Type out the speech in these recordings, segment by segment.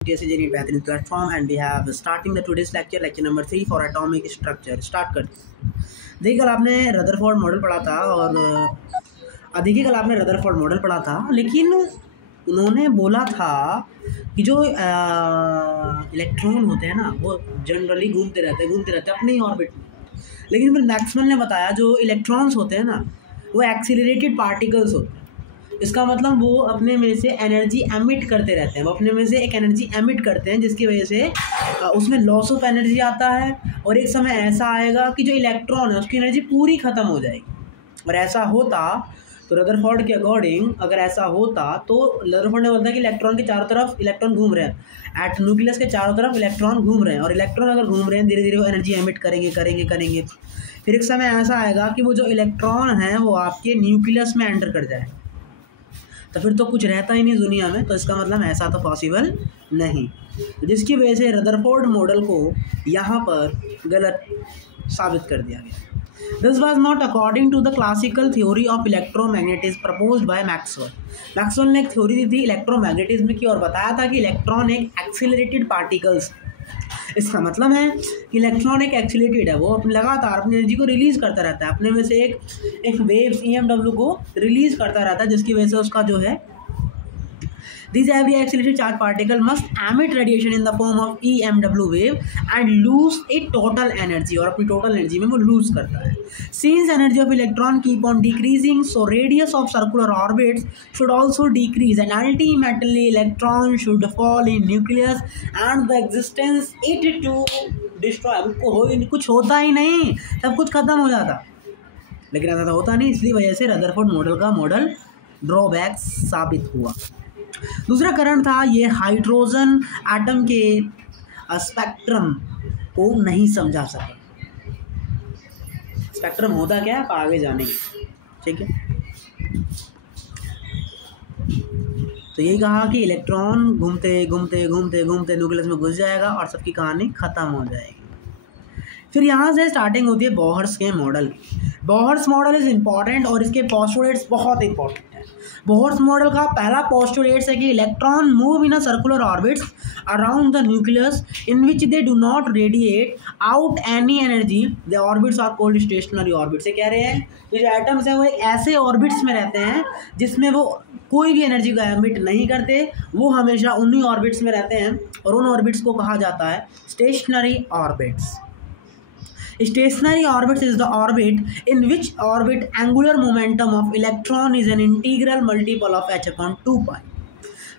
TS Engineering बेहतरीन platform and we have starting the today's lecture number 3 for atomic structure. Start करते। देखिए कल आपने रदरफोर्ड मॉडल पढ़ा था लेकिन उन्होंने बोला था कि जो इलेक्ट्रॉन होते हैं ना वो जनरली घूमते रहते हैं अपने ही ऑर्बिट में। लेकिन फिर मैक्सवेल ने बताया जो इलेक्ट्रॉन्स होते हैं ना वो एक्सीलरेटेड पार्टिकल्स होते हैं। इसका मतलब वो अपने में से एनर्जी एमिट करते रहते हैं, वो अपने में से एक एनर्जी एमिट करते हैं जिसकी वजह से उसमें लॉस ऑफ एनर्जी आता है और एक समय ऐसा आएगा कि जो इलेक्ट्रॉन है उसकी एनर्जी पूरी ख़त्म हो जाएगी। और ऐसा होता तो रदरफोर्ड के अकॉर्डिंग अगर ऐसा होता तो रदरफोर्ड ने बोलता कि इलेक्ट्रॉन के चारों तरफ इलेक्ट्रॉन घूम रहे हैं, एट न्यूक्लियस के चारों तरफ इलेक्ट्रॉन घूम रहे हैं और इलेक्ट्रॉन अगर घूम रहे हैं धीरे धीरे वो एनर्जी एमिट करेंगे। फिर एक समय ऐसा आएगा कि वो जो इलेक्ट्रॉन है वो आपके न्यूक्लियस में एंटर कर जाए, तो फिर तो कुछ रहता ही नहीं दुनिया में। तो इसका मतलब ऐसा तो पॉसिबल नहीं, जिसकी वजह से रदरफोर्ड मॉडल को यहाँ पर गलत साबित कर दिया गया। This was not according to the classical theory of electromagnetism proposed by Maxwell. Maxwell ने एक थ्योरी दी थी इलेक्ट्रोमैग्नेटिज्म की और बताया था कि इलेक्ट्रॉन एक एक्सीलरेटेड पार्टिकल्स। इसका मतलब है कि इलेक्ट्रॉन एक एक्सीलरेटेड है, वो लगातार अपनी एनर्जी को रिलीज करता रहता है, अपने में से एक वेव्स EMW को रिलीज करता रहता है, जिसकी वजह से उसका जो है this heavy accelerated charged particle must emit radiation in the form of EMW wave and lose its total energy, और अपनी total energy में वो lose करता है। Since energy of electron keep on decreasing, so radius of circular orbits should also decrease and ultimately electron should fall in nucleus and the existence it to destroy। कुछ होता ही नहीं, सब कुछ खत्म हो जाता, लेकिन ऐसा होता नहीं, इसलिए वजह से रदरफोर्ड मॉडल का मॉडल ड्रॉबैक साबित हुआ। दूसरा कारण था ये हाइड्रोजन एटम के स्पेक्ट्रम को नहीं समझा सके। स्पेक्ट्रम होता क्या है आप आगे जानेंगे, ठीक है। तो यही कहा कि इलेक्ट्रॉन घूमते न्यूक्लियस में घुस जाएगा और सबकी कहानी खत्म हो जाएगी। फिर यहाँ से स्टार्टिंग होती है बोहर्स के मॉडल की। बोहर्स मॉडल इज इम्पॉर्टेंट और इसके पोस्टुलेट्स बहुत इंपॉर्टेंट है। बोहर्स मॉडल का पहला पोस्टुलेट्स है कि electron move in a circular orbits around the nucleus in which they do not radiate out any energy. The orbits are called stationary orbits. से कह रहे हैं कि जो एटम्स हैं वो एक ऐसे ऑर्बिट्स में रहते हैं जिसमें वो कोई भी एनर्जी को एमिट नहीं करते, वो हमेशा उन्हीं ऑर्बिट्स में रहते हैं और उन ऑर्बिट्स को कहा जाता है stationary orbits. Stationary orbits is the orbit in which orbit angular momentum of electron is an integral multiple of h upon 2 pi।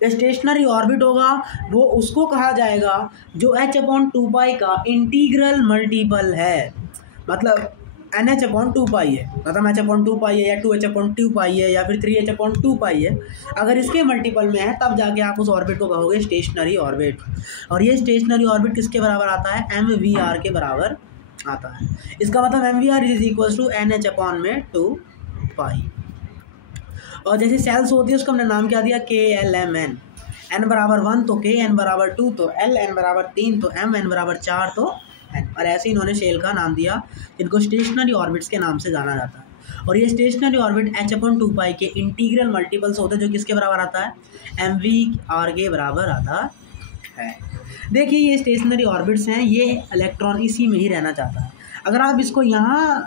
Stationery orbit होगा वो उसको कहा जाएगा जो h upon 2 pi का इंटीग्रल मल्टीपल है, मतलब NH upon 2 pi है, मतलब h upon 2 pi है या 2h upon 2 pi है या फिर 3h upon 2 pi है। अगर इसके मल्टीपल में है तब जाके आप उस ऑर्बिट को कहोगे स्टेशनरी ऑर्बिट। और ये स्टेशनरी ऑर्बिट किसके बराबर आता है? MVR के बराबर आता है। इसका मतलब MVR is equal to NH upon में 2 पाई। और जैसे सेल्स होती है उसका हमने नाम क्या दिया? KLMN। N बराबर 1 तो K, N बराबर 2 तो L, N बराबर 3 तो M, N बराबर 4 तो N। और ऐसे इन्होंने शेल का नाम दिया जिनको स्टेशनरी ऑर्बिट्स के नाम से जाना जाता है। और ये स्टेशनरी ऑर्बिट h अपॉन 2 पाई के इंटीग्रल मल्टीपल्स होते हैं जो किसके बराबर आता है? MVR के बराबर आता है। देखिए ये स्टेशनरी ऑर्बिट्स हैं, ये इलेक्ट्रॉन इसी में ही रहना चाहता है। अगर आप इसको यहाँ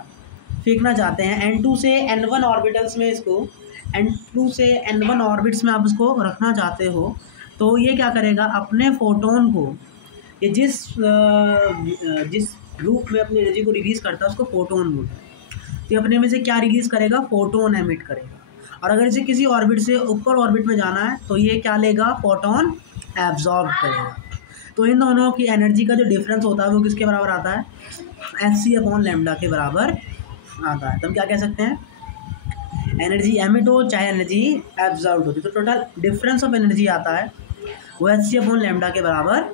फेंकना चाहते हैं N2 से N1 ऑर्बिटल्स में, इसको N2 से N1 ऑर्बिट्स में आप इसको रखना चाहते हो तो ये क्या करेगा? अपने फोटोन को, ये जिस रूप में अपनी एनर्जी को रिलीज़ करता है उसको फोटोन बोलते हैं। तो अपने में से क्या रिलीज़ करेगा? फोटोन एमिट करेगा। और अगर इसे किसी ऑर्बिट से ऊपर ऑर्बिट में जाना है तो ये क्या लेगा? फोटोन एब्जॉर्ब करेगा। तो इन दोनों की एनर्जी का जो डिफरेंस होता है वो किसके बराबर आता है? Hc अपॉन लैम्डा के बराबर आता है। तो हम क्या कह सकते हैं? एनर्जी एमिट हो चाहे एनर्जी एब्जॉर्ब हो, तो टोटल डिफरेंस ऑफ एनर्जी आता है वो Hc अपॉन लैम्डा के बराबर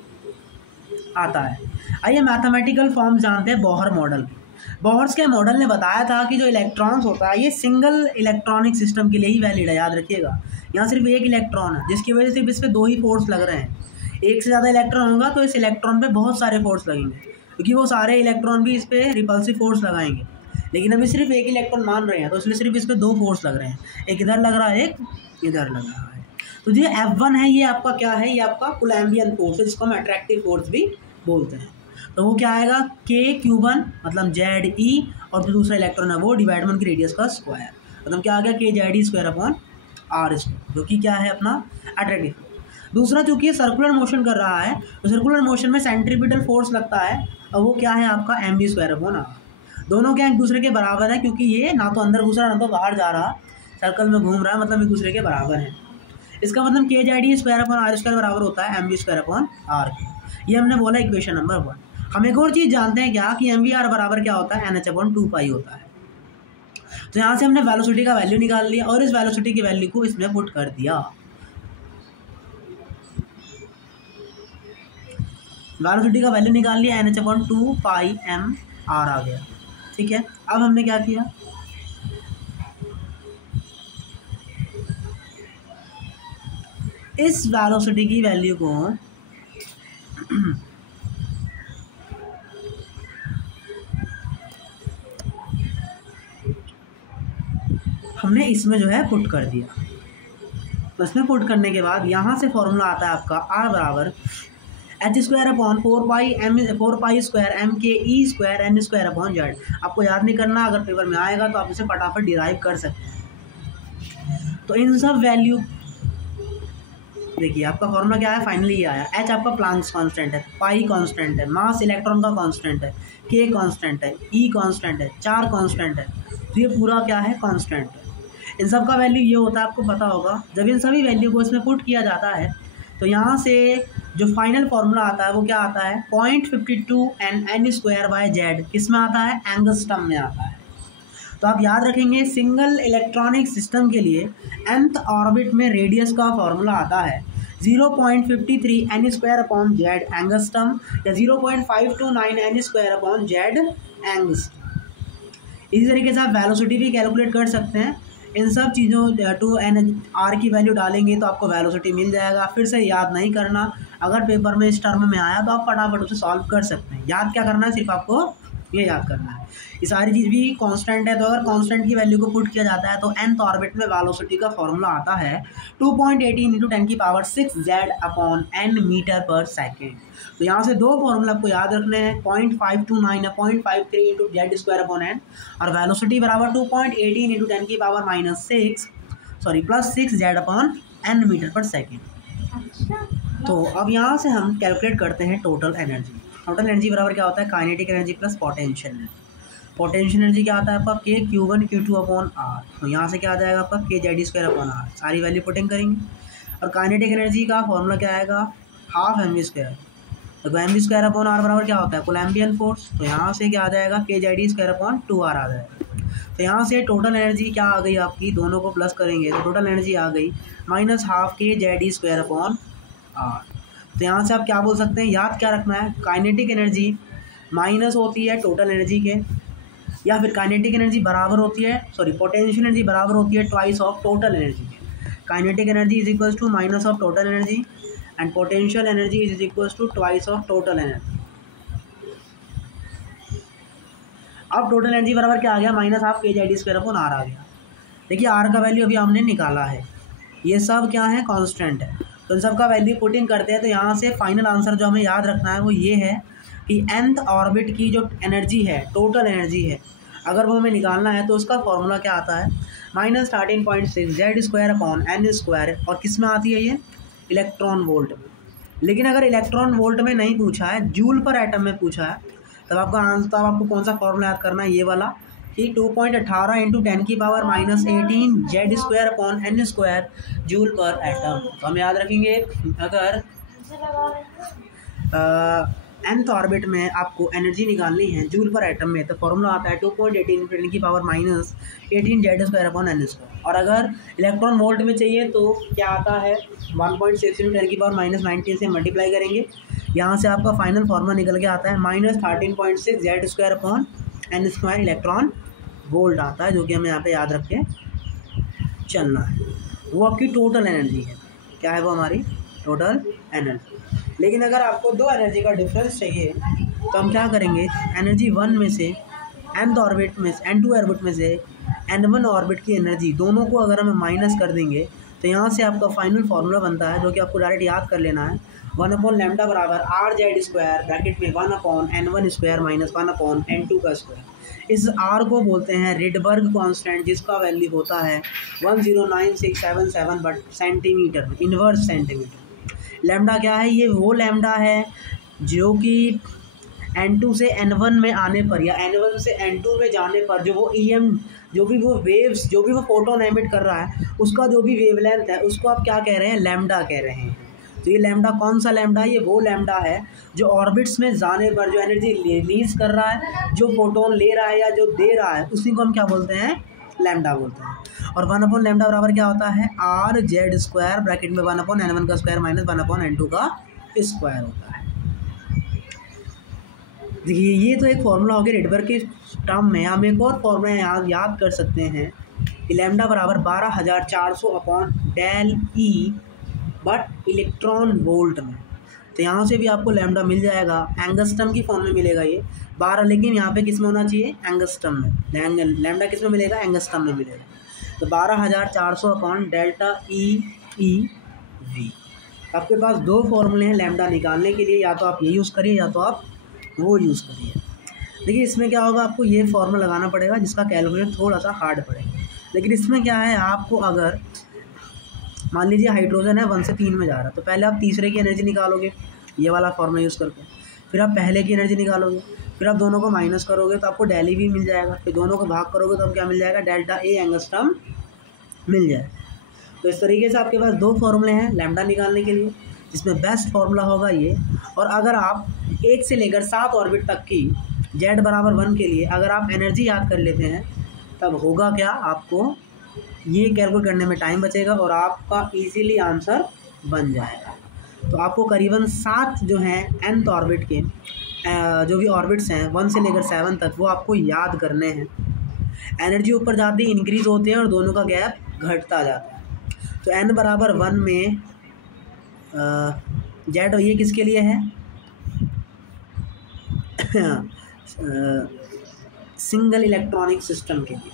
आता है। आइए मैथमेटिकल फॉर्म जानते हैं बोहर मॉडल की। बोहर्स के मॉडल ने बताया था कि जो इलेक्ट्रॉन्स होता है ये सिंगल इलेक्ट्रॉनिक सिस्टम के लिए ही वैलिड है, याद रखिएगा। यहाँ सिर्फ एक इलेक्ट्रॉन है जिसकी वजह से सिर्फ इस पर 2 ही फोर्स लग रहे हैं। एक से ज़्यादा इलेक्ट्रॉन होगा तो इस इलेक्ट्रॉन पे बहुत सारे फोर्स लगेंगे, क्योंकि वो सारे इलेक्ट्रॉन भी इस पर रिपल्सिव फोर्स लगाएंगे। लेकिन अभी सिर्फ एक इलेक्ट्रॉन मान रहे हैं तो इसलिए सिर्फ इस पर 2 फोर्स लग रहे हैं, एक इधर लग रहा है एक इधर लग रहा है। तो ये F1 है, ये आपका क्या है, ये आपका कूलम्बियन फोर्स है, जिसको हम अट्रैक्टिव फोर्स भी बोलते हैं। तो वो क्या आएगा, K(Q1) मतलब ZE, और जो दूसरा इलेक्ट्रॉन है वो डिवाइड की रेडियस का स्क्वायर, मतलब क्या आ गया KZE² जो कि क्या है अपना अट्रैक्टिव। दूसरा चूंकि ये सर्कुलर मोशन कर रहा है, तो सर्कुलर मोशन में सेंट्रीपिटल फोर्स लगता है, और वो क्या है आपका mv²r। दोनों क्या एक दूसरे के बराबर है, क्योंकि ये ना तो अंदर घुस रहा ना तो बाहर जा रहा, सर्कल में घूम रहा है, मतलब एक दूसरे के बराबर है। इसका मतलब KZE²/r² बराबर होता है mv²/r के। ये हमने बोला इक्वेशन नंबर 1। हम एक और चीज़ जानते हैं क्या, कि mvr बराबर क्या होता है, NH/2π होता है। तो यहाँ से हमने वेलोसिटी का वैल्यू निकाल लिया, और इस वेलोसिटी की वैल्यू को इसमें पुट कर दिया। वेलोसिटी का वैल्यू निकाल लिया, NH/2πmr आ गया। ठीक है, अब हमने क्या किया, इस वेलोसिटी की वैल्यू को हमने इसमें जो है पुट कर दिया। तो इसमें पुट करने के बाद यहाँ से फॉर्मूला आता है आपका R बराबर h²/4π² आपको याद नहीं करना, अगर पेपर में आएगा तो आप इसे फटाफट डिराइव कर सकते हैं। तो इन सब वैल्यू देखिए, आपका फॉर्मूला क्या है, फाइनली ये आया। H आपका प्लांक्स कांस्टेंट है, पाई कांस्टेंट है, मास इलेक्ट्रॉन का कांस्टेंट है, K कांस्टेंट है, E कांस्टेंट है, 4 कांस्टेंट है। तो ये पूरा क्या है, कांस्टेंट है। इन सब का वैल्यू ये होता है, आपको पता होगा। जब इन सभी वैल्यू को इसमें पुट किया जाता है, तो यहाँ से जो फाइनल फार्मूला आता है वो क्या आता है, 0.52 n²/z किस में आता है, एंगस्ट्रम में आता है। तो आप याद रखेंगे, सिंगल इलेक्ट्रॉनिक सिस्टम के लिए nth ऑर्बिट में रेडियस का फॉर्मूला आता है 0.53 n²/z एंगस्ट्रम या 0.529 n²/z एंगस्ट्रम। इसी तरीके से आप वेलोसिटी भी कैलकुलेट कर सकते हैं। इन सब चीज़ों r की वैल्यू डालेंगे तो आपको वेलोसिटी मिल जाएगा। फिर से याद नहीं करना, अगर पेपर में इस टर्म में आया तो आप फटाफट उसे सॉल्व कर सकते हैं। याद क्या करना है, सिर्फ आपको ये याद करना है। ये सारी चीज़ भी कांस्टेंट है, तो अगर कांस्टेंट की वैल्यू को पुट किया जाता है तो nth ऑर्बिट में वेलोसिटी का फॉर्मूला आता है 2.18 × 10⁶ Z/n मीटर/सेकेंड। तो यहाँ से दो फॉर्मूला आपको याद रखने हैं, 0.529 या 0.53 × Z²/n, और वेलोसिटी बराबर 2.18 × 10⁻6 Z/n मीटर/सेकेंड। तो अब यहाँ से हम कैलकुलेट करते हैं टोटल एनर्जी। टोटल एनर्जी बराबर क्या होता है, kinetic energy plus potential energy. Potential energy क्या आता है आपका, KQ1 Q2/r। तो यहाँ से क्या आ जाएगा आपका KZE²/r। सारी वैल्यू पुटिंग करेंगे। और काइनेटिक एनर्जी का फॉर्मूला क्या आएगा, हाफ mv²। तो mv²/r बराबर क्या होता है, कूलम्बियन फोर्स। तो यहाँ से क्या आ जाएगा, KZE²/2r आ जाएगा। तो यहाँ से टोटल एनर्जी क्या आ गई आपकी, दोनों को प्लस करेंगे तो टोटल एनर्जी आ गई -12 KZE²/r। तो यहाँ से आप क्या बोल सकते हैं, याद क्या रखना है, काइनेटिक एनर्जी माइनस होती है टोटल एनर्जी के, या फिर काइनेटिक एनर्जी बराबर होती है, पोटेंशियल एनर्जी बराबर होती है ट्वाइस ऑफ टोटल एनर्जी के। Kinetic energy is equals to minus of total energy and potential energy is equals to twice of total energy. अब टोटल एनर्जी बराबर क्या आ गया, -12 KZE²/r आ गया। देखिए r का वैल्यू अभी हमने निकाला है, ये सब क्या है, कांस्टेंट है। तो इन सब का वैल्यू पुटिंग करते हैं, तो यहाँ से फाइनल आंसर जो हमें याद रखना है वो ये है कि nth ऑर्बिट की जो एनर्जी है, टोटल एनर्जी है, अगर वो हमें निकालना है तो उसका फॉर्मूला क्या आता है, -13.6 Z²/n²। और किस में आती है ये, इलेक्ट्रॉन वोल्ट में। लेकिन अगर इलेक्ट्रॉन वोल्ट में नहीं पूछा है, जूल पर एटम में पूछा है, तब आपको कौन सा फॉर्मूला याद करना है, ये वाला, कि 2.18 × 10⁻18 Z²/n² जूल पर एटम। तो हम याद रखेंगे, अगर nth ऑर्बिट में आपको एनर्जी निकालनी है जूल पर एटम में, तो फॉर्मूला आता है 2.18 × 10⁻18 Z²/n²। और अगर इलेक्ट्रॉन वोल्ट में चाहिए तो क्या आता है, 1.6 × 10⁻19 से मल्टीप्लाई करेंगे। यहाँ से आपका फाइनल फॉर्मूला निकल के आता है -13.6 Z²/n² इलेक्ट्रॉन वोल्ट आता है, जो कि हमें यहाँ पे याद रख के चलना है। वो आपकी टोटल एनर्जी है, क्या है वो हमारी टोटल एनर्जी। लेकिन अगर आपको दो एनर्जी का डिफरेंस चाहिए तो हम क्या करेंगे, एनर्जी 1 में से nth ऑर्बिट में से n2 ऑर्बिट में से n1 ऑर्बिट की एनर्जी दोनों को अगर हम माइनस कर देंगे तो यहाँ से आपका फाइनल फार्मूला बनता है जो कि आपको डायरेक्ट याद कर लेना है, 1/λ बराबर आर जेड स्क्वायर ब्रैकेट में 1/n1 स्क्वायर माइनस 1/n2 का स्क्वायर। इस आर को बोलते हैं रिडबर्ग कांस्टेंट, जिसका वैल्यू होता है 109677 बट सेंटीमीटर में, इन्वर्स सेंटीमीटर। लैम्डा क्या है? ये वो लैम्डा है जो कि n2 से n1 में आने पर या n1 से n2 में जाने पर जो वो जो भी वो वेव्स, जो भी वो फोटोन एमिट कर रहा है, उसका जो भी वेवलेंथ है उसको आप क्या कह रहे हैं? लैम्डा कह रहे हैं। तो ये लैम्डा कौन सा लैम्डा है? ये वो लैम्डा है जो ऑर्बिट्स में जाने पर जो एनर्जी रिलीज कर रहा है, जो फोटोन ले रहा है या जो दे रहा है, उसी को हम क्या बोलते हैं? लैम्डा बोलते हैं। और 1/λ बराबर क्या होता है? आर जेड स्क्वायर ब्रैकेट में 1/n1 का स्क्वायर माइनस 1/n2 का स्क्वायर होता है। देखिए ये तो एक फॉर्मूला हो गया रिडबर्ग के टर्म में। हम एक और फॉर्मूला याद कर सकते हैं कि लैम्डा बराबर 12400/del बट इलेक्ट्रॉन वोल्ट में। तो यहाँ से भी आपको लैम्डा मिल जाएगा, एंगस्ट्रम की फॉर्म में मिलेगा ये 12, लेकिन यहाँ पे किस में होना चाहिए? एंगस्ट्रम में। लैम्डा किस में मिलेगा? एंगस्ट्रम में मिलेगा। तो 12400/delta E आपके पास दो फॉर्मूले हैं लैम्डा निकालने के लिए, या तो आप ये यूज़ करिए या तो आप वो यूज़ करिए। देखिए इसमें क्या होगा, आपको ये फॉर्मूला लगाना पड़ेगा जिसका कैलकुलेट थोड़ा सा हार्ड पड़ेगा। लेकिन इसमें क्या है, आपको अगर मान लीजिए हाइड्रोजन है 1 से 3 में जा रहा है, तो पहले आप तीसरे की एनर्जी निकालोगे ये वाला फॉर्मूला यूज़ करके, फिर आप पहले की एनर्जी निकालोगे, फिर आप दोनों को माइनस करोगे तो आपको डेल भी मिल जाएगा, फिर दोनों को भाग करोगे तो आपको क्या मिल जाएगा? डेल्टा ए एंगस्ट्रम मिल जाएगा। तो इस तरीके से आपके पास दो फॉर्मूले हैं लैम्डा निकालने के लिए, जिसमें बेस्ट फार्मूला होगा ये। और अगर आप 1 से लेकर 7 ऑर्बिट तक की z बराबर 1 के लिए अगर आप एनर्जी याद कर लेते हैं, तब होगा क्या? आपको ये कैलकुलेट करने में टाइम बचेगा और आपका इजीली आंसर बन जाएगा। तो आपको करीबन 7 जो हैं nth ऑर्बिट के जो भी ऑर्बिट्स हैं 1 से लेकर 7 तक, वो आपको याद करने हैं। एनर्जी ऊपर जाती है, इंक्रीज़ होते हैं और दोनों का गैप घटता जाता है। तो n बराबर 1 में जेड ये किसके लिए है? सिंगल इलेक्ट्रॉनिक सिस्टम के लिए,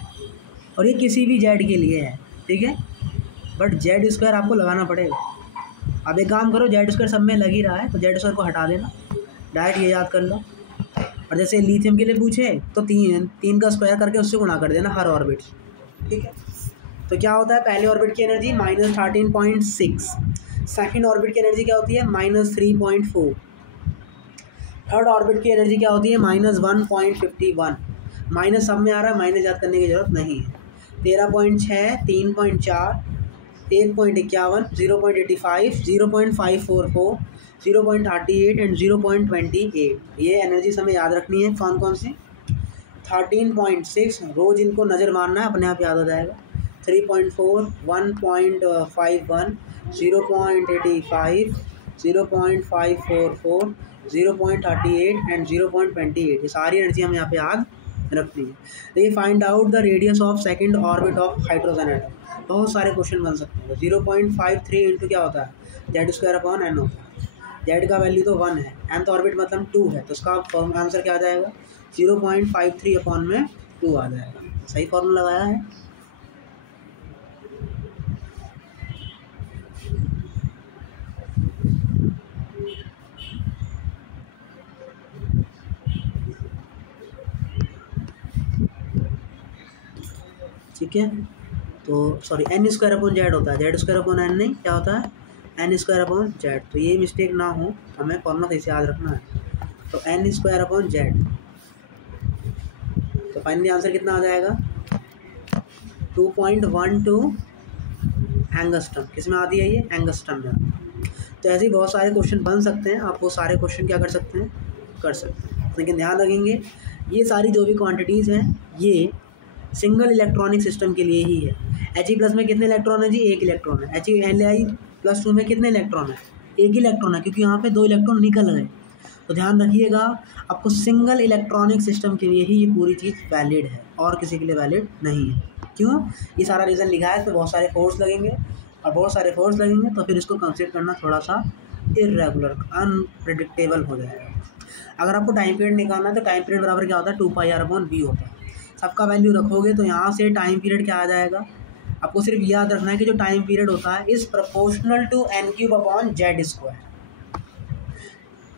और ये किसी भी जेड के लिए है, ठीक है। बट जेड स्क्वायर आपको लगाना पड़ेगा। अब एक काम करो, जेड स्क्वायर सब में लग ही रहा है तो जेड स्क्वायर को हटा देना, डायरेक्ट ये याद कर लो। और जैसे लिथियम के लिए पूछे तो 3 का स्क्वायर करके उससे गुणा कर देना हर ऑर्बिट, ठीक है। तो क्या होता है, पहले ऑर्बिट की एनर्जी -13.6, सेकेंड ऑर्बिट की एनर्जी क्या होती है? -3.4, थर्ड ऑर्बिट की एनर्जी क्या होती है? -1.51। माइनस सब में आ रहा है, माइनस याद करने की जरूरत नहीं है। 13.6, 3.4, 1.51, 0.85, 0.544, 0.38 एंड 0.28। ये एनर्जी हमें याद रखनी है। कौन कौन सी? 13.6 रोज इनको नज़र मारना है, अपने आप याद हो जाएगा। 3.4, 1.51, 0.85, 0.544, 0.38 एंड 0.28। ये सारी एनर्जी हमें यहाँ पे याद रखनी है। देखिए find out the radius of second orbit of hydrogen atom. बहुत सारे क्वेश्चन बन सकते हैं। 0.53 इंटू क्या होता है? जेड स्क्वायर अपॉन एन होता है। जेड का वैल्यू तो 1 है, nth ऑर्बिट मतलब 2 है, तो उसका आंसर क्या आ जाएगा? 0.53 अपॉन में 2 आ जाएगा। सही फॉर्मूला लगाया है। ठीक है, तो sorry n square upon Z होता है, जेड स्क्वायर अपॉन एन नहीं, क्या होता है? N square upon Z. तो ये मिस्टेक ना हो, हमें फॉर्मूला सही से याद रखना है। तो एन स्क्वायर अपॉन जेड, तो फाइनली आंसर कितना आ जाएगा? 2.12 एंगस्ट्रम। किस में आती है ये? एंगस्ट्रम में। तो ऐसे ही बहुत सारे क्वेश्चन बन सकते हैं, आप वो सारे क्वेश्चन क्या कर सकते हैं? कर सकते हैं। लेकिन ध्यान रखेंगे ये सारी जो भी क्वांटिटीज़ हैं ये सिंगल इलेक्ट्रॉनिक सिस्टम के लिए ही है। He+ में कितने इलेक्ट्रॉन है जी? 1 इलेक्ट्रॉन है। Li+2 में कितने इलेक्ट्रॉन है? 1 इलेक्ट्रॉन है, क्योंकि यहाँ पे 2 इलेक्ट्रॉन निकल गए। तो ध्यान रखिएगा, आपको सिंगल इलेक्ट्रॉनिक सिस्टम के लिए ही ये पूरी चीज़ वैलिड है और किसी के लिए वैलिड नहीं है। क्यों? ये सारा रीज़न लिखा है, इसमें बहुत सारे फोर्स लगेंगे और बहुत सारे फोर्स लगेंगे तो फिर इसको कंसिडर करना थोड़ा सा इरेगुलर, अनप्रेडिक्टेबल हो जाएगा। अगर आपको टाइम पीरियड निकालना है तो टाइम पीरियड बराबर क्या होता है? 2πr/v होता है। सबका वैल्यू रखोगे तो यहाँ से टाइम पीरियड क्या आ जाएगा? आपको सिर्फ याद रखना है कि जो टाइम पीरियड होता है इज़ प्रोपोर्शनल टू n³/z²।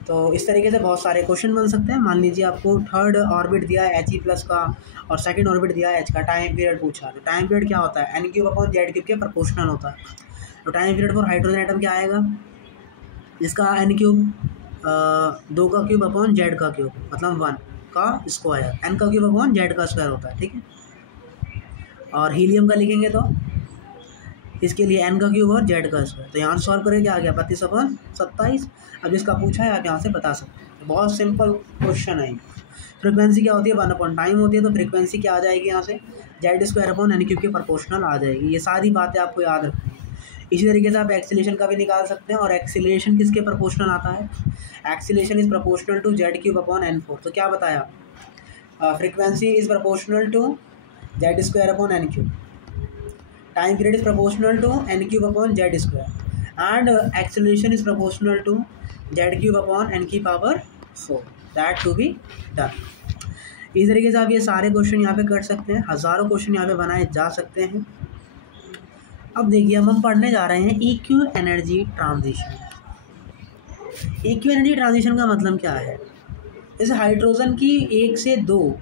तो इस तरीके से बहुत सारे क्वेश्चन बन सकते हैं। मान लीजिए आपको थर्ड ऑर्बिट दिया है He+ का और सेकंड ऑर्बिट दिया है H का, टाइम पीरियड पूछा। तो टाइम पीरियड क्या होता है, n³/z³ के प्रोपोर्शनल होता है। तो time period for hydrogen atom क्या आएगा, इसका n³ 2/3/z², मतलब 1 का स्क्वायर, n/z² होता है, ठीक है। और हीलियम का लिखेंगे तो इसके लिए n³ और z²। तो यहाँ सॉल्व करें, क्या आ गया 32/27। अब जिसका पूछा है आप यहाँ से बता सकते हैं, बहुत सिंपल क्वेश्चन है। फ्रीक्वेंसी क्या होती है, 1 टाइम होती है, तो फ्रीक्वेंसी क्या आ जाएगी यहाँ से, z² n³ के प्रोपोर्शनल आ जाएगी। ये सारी बातें आपको याद रखनी है। इसी तरीके से आप एक्सीलरेशन का भी निकाल सकते हैं, और एक्सीलरेशन किसके प्रोपोर्शनल आता है, acceleration is proportional to z³ तो क्या बताया, frequency is proportional to z² time period is proportional to n³ and acceleration is proportional to z³ that to be done. इस तरीके से आप ये सारे क्वेश्चन यहाँ पे कर सकते हैं, हज़ारों क्वेश्चन यहाँ पे बनाए जा सकते हैं। अब देखिए हम पढ़ने जा रहे हैं EQ energy transition. EQ energy transition का मतलब क्या है, जैसे हाइड्रोजन की 1 से 2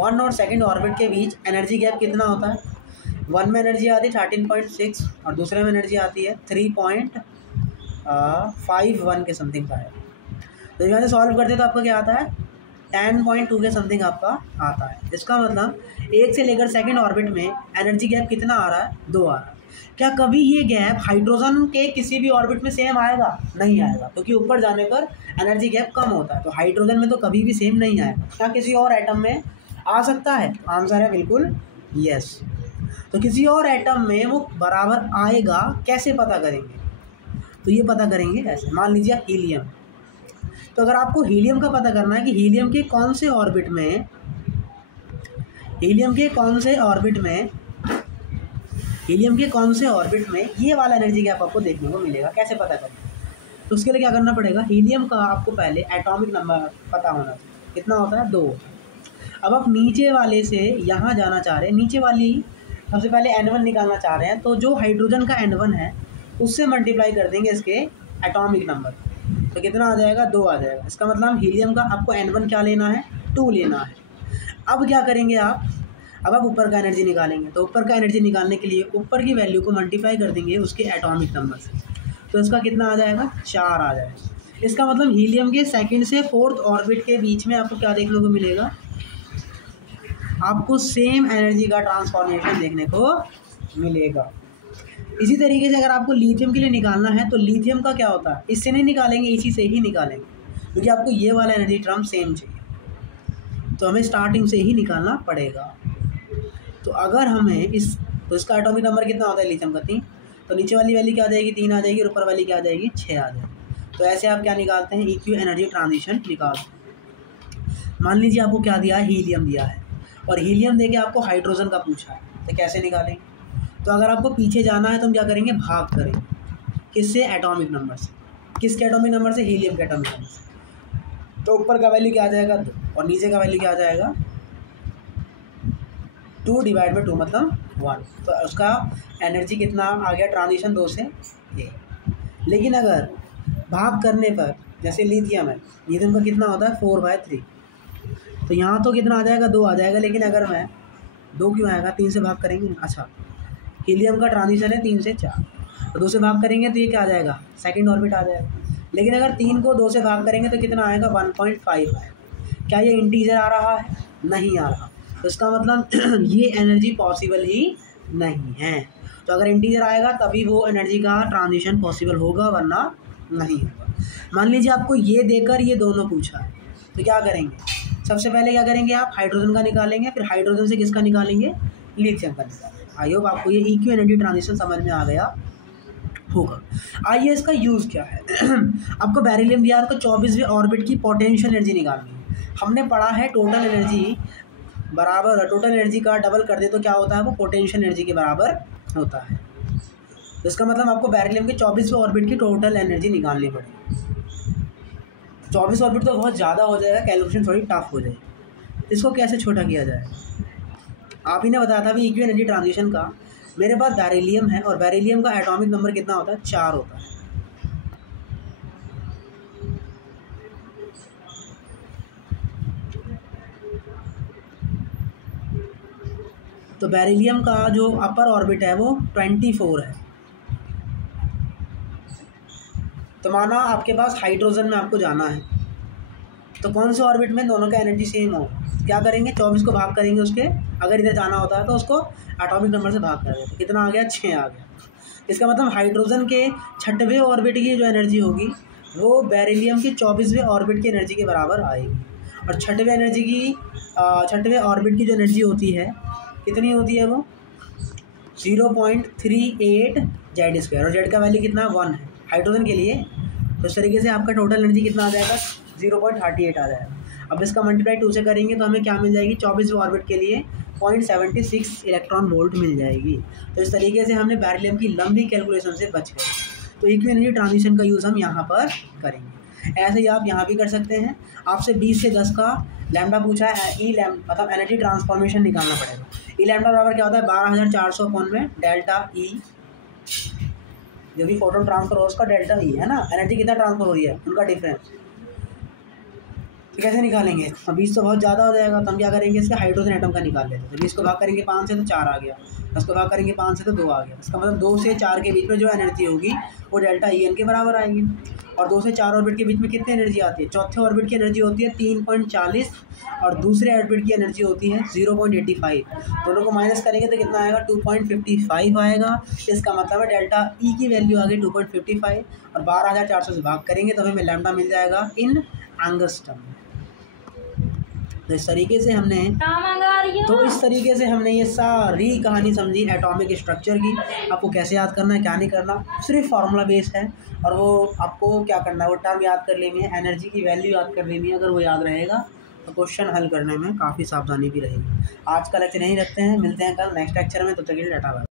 1 और सेकंड ऑर्बिट के बीच एनर्जी गैप कितना होता है, 1 में एनर्जी आती है 13.6 और दूसरे में एनर्जी आती है 3.51 के समथिंग का है। तो यहाँ से सॉल्व करते तो आपका क्या आता है 10.2 के समथिंग आपका आता है। इसका मतलब 1 से लेकर सेकंड ऑर्बिट में एनर्जी गैप कितना आ रहा है, 2 आ रहा है। क्या कभी ये गैप हाइड्रोजन के किसी भी ऑर्बिट में सेम आएगा, नहीं आएगा, क्योंकि ऊपर जाने पर एनर्जी गैप कम होता है। तो हाइड्रोजन में तो कभी भी सेम नहीं आएगा। क्या किसी और एटम में आ सकता है, आंसर है बिल्कुल यस। तो किसी और एटम में वो बराबर आएगा, कैसे पता करेंगे, तो ये पता करेंगे ऐसे। मान लीजिए हीलियम, तो अगर आपको हीलियम का पता करना है कि हीलियम के कौन से ऑर्बिट में ये वाला एनर्जी गैप आपको देखने को मिलेगा, कैसे पता करें। तो उसके लिए क्या करना पड़ेगा, हीलियम का आपको पहले एटॉमिक नंबर पता होना चाहिए, कितना होता है 2। अब आप नीचे वाले से यहाँ जाना चाह रहे हैं, नीचे वाली सबसे पहले N1 निकालना चाह रहे हैं, तो जो हाइड्रोजन का N1 है उससे मल्टीप्लाई कर देंगे इसके एटॉमिक नंबर, तो कितना आ जाएगा 2 आ जाएगा। इसका मतलब हीलियम का आपको N1 क्या लेना है, 2 लेना है। अब क्या करेंगे आप, अब आप ऊपर का एनर्जी निकालेंगे, तो ऊपर का एनर्जी निकालने के लिए ऊपर की वैल्यू को मल्टीप्लाई कर देंगे उसके एटॉमिक नंबर से, तो इसका कितना आ जाएगा 4 आ जाएगा। इसका मतलब हीलियम के सेकंड से फोर्थ ऑर्बिट के बीच में आपको क्या देखने को मिलेगा, आपको सेम एनर्जी का ट्रांसफॉर्मेशन देखने को मिलेगा। इसी तरीके से अगर आपको लिथियम के लिए निकालना है, तो लिथियम का क्या होता है, इससे नहीं निकालेंगे, इसी से ही निकालेंगे, क्योंकि आपको ये वाला एनर्जी टर्म सेम चाहिए, तो हमें स्टार्टिंग से ही निकालना पड़ेगा। तो अगर हमें तो इसका एटॉमिक नंबर कितना होता है लिथियम का 3, तो नीचे वाली वैल्यू क्या आ जाएगी 3 आ जाएगी, और ऊपर वाली क्या आ जाएगी 6 आ जाएगी। तो ऐसे आप क्या निकालते हैं, EQ एनर्जी ट्रांजिशन निकालते हैं। मान लीजिए आपको क्या दिया है, हीलियम दिया है, और हीलियम देके आपको हाइड्रोजन का पूछा है, तो कैसे निकालेंगे। तो अगर आपको पीछे जाना है तो हम क्या करेंगे, भाग करेंगे, किससे, एटॉमिक नंबर से। किसके एटॉमिक नंबर से, हीलियम के एटॉमिक नंबर से। तो ऊपर का वैल्यू क्या आ जाएगा 2, और नीचे का वैल्यू क्या आ जाएगा 2/2 मतलब 1। तो उसका एनर्जी कितना आ गया, ट्रांजिशन 2 से 1। लेकिन अगर भाग करने पर, जैसे लिथियम है, लिथियम का कितना होता है 4/3, तो यहाँ तो कितना आ जाएगा 2 आ जाएगा। लेकिन अगर मैं 2 क्यों आएगा, 3 से भाग करेंगे, अच्छा हीलियम का ट्रांजिशन है 3 से 4, तो 2 से भाग करेंगे तो ये क्या आ जाएगा, सेकंड ऑर्बिट आ जाएगा। लेकिन अगर 3 को 2 से भाग करेंगे तो कितना आएगा 1.5 आएगा। क्या ये इंटीजर आ रहा है, नहीं आ रहा, तो इसका मतलब ये एनर्जी पॉसिबल ही नहीं है। तो अगर इंटीजर आएगा तभी वो एनर्जी का ट्रांजिशन पॉसिबल होगा, वरना नहीं होगा। मान लीजिए आपको ये देकर ये दोनों पूछा है, तो क्या करेंगे, सबसे पहले क्या करेंगे आप हाइड्रोजन का निकालेंगे, फिर हाइड्रोजन से किसका निकालेंगे, लिथियम का निकालेंगे। आई होप आपको ये EQ एनर्जी ट्रांजिशन समझ में आ गया होगा। आइए इसका यूज़ क्या है। आपको बेरिलियम दिया है, 24वें ऑर्बिट की पोटेंशियल एनर्जी निकालनी है। हमने पढ़ा है टोटल एनर्जी बराबर, टोटल एनर्जी का डबल कर दे तो क्या होता है, वो पोटेंशियल एनर्जी के बराबर होता है। तो इसका मतलब आपको बेरिलियम के 24वें ऑर्बिट की टोटल एनर्जी निकालनी पड़ेगी। 24 ऑर्बिट तो बहुत ज़्यादा हो जाएगा, कैलकुलेशन थोड़ी टफ हो जाएगी। इसको कैसे छोटा किया जाए, आप ही ने बताया था भी EQ एनर्जी ट्रांजिशन का मेरे पास बेरिलियम है और बेरिलियम का एटॉमिक नंबर कितना होता है, 4 होता है। तो बेरिलियम का जो अपर ऑर्बिट है वो 24 है। तो माना आपके पास हाइड्रोजन में आपको जाना है, तो कौन से ऑर्बिट में दोनों का एनर्जी सेम हो, क्या करेंगे, 24 को भाग करेंगे उसके, अगर इधर जाना होता है तो उसको एटॉमिक नंबर से भाग कर देते, कितना आ गया, 6 आ गया। इसका मतलब हाइड्रोजन के 6वें ऑर्बिट की जो एनर्जी होगी वो बेरिलियम के 24वें ऑर्बिट की एनर्जी के बराबर आएगी। और 6वें ऑर्बिट की जो एनर्जी होती है कितनी होती है, वो 0.38 Z², और जेड का वैल्यू कितना, 1 है हाइड्रोजन के लिए। तो इस तरीके से आपका टोटल एनर्जी कितना आ जाएगा, 0.38 आ जाएगा। अब इसका मल्टीप्लाई 2 से करेंगे तो हमें क्या मिल जाएगी, 24वें ऑर्बिट के लिए 0.76 इलेक्ट्रॉन वोल्ट मिल जाएगी। तो इस तरीके से हमने बेरिलियम की लंबी कैलकुलेशन से बच गए। तो इक्वी एनर्जी ट्रांजिशन का यूज़ हम यहाँ पर करेंगे। ऐसे ही आप यहाँ भी कर सकते हैं। आपसे 20 से 10 का लैम्डा पूछा है, ई लैम्डा मतलब एनर्जी ट्रांसफॉर्मेशन निकालना पड़ेगा। ई लैम्डा बराबर क्या होता है, 12400 में डेल्टा ई, जो भी फोटोन ट्रांसफर हो उसका डेल्टा ई है ना, एनर्जी कितना ट्रांसफर हो रही है उनका डिफरेंस। कैसे निकालेंगे, 20 तो बहुत ज़्यादा हो जाएगा, तो हम क्या करेंगे, इसके हाइड्रोजन एटम का निकाल लेते हैं। तो 20 को भाग करेंगे 5 से तो 4 आ गया, 10 को भाग करेंगे 5 से तो 2 आ गया। इसका मतलब 2 से 4 के बीच में जो एनर्जी होगी वो डेल्टा ई एन के बराबर आएगी। और 2 से 4 ऑर्बिट के बीच में कितनी एनर्जी आती है, चौथे ऑर्बिट की एनर्जी होती है 3.40 और दूसरे ऑर्बिट की एनर्जी होती है 0.85। दोनों को माइनस करेंगे तो कितना आएगा, 2.55 आएगा। इसका मतलब है डेल्टा ई की वैल्यू आ गई 2.55 और 12400 से भाग करेंगे तो हमें लैम्डा मिल जाएगा इन एंगस्ट्रम। तो इस तरीके से हमने ये सारी कहानी समझी एटॉमिक स्ट्रक्चर की। आपको कैसे याद करना है, क्या नहीं करना, सिर्फ फार्मूला बेस्ड है। और वो आपको क्या करना है, वो टर्म याद कर लेनी है, एनर्जी की वैल्यू याद कर लेनी है। अगर वो याद रहेगा तो क्वेश्चन हल करने में काफ़ी सावधानी भी रहेगी। आज का लेक्चर यहीं रखते हैं, मिलते हैं कल नेक्स्ट लेक्चर में। तो तब तक के लिए टाटा बाय।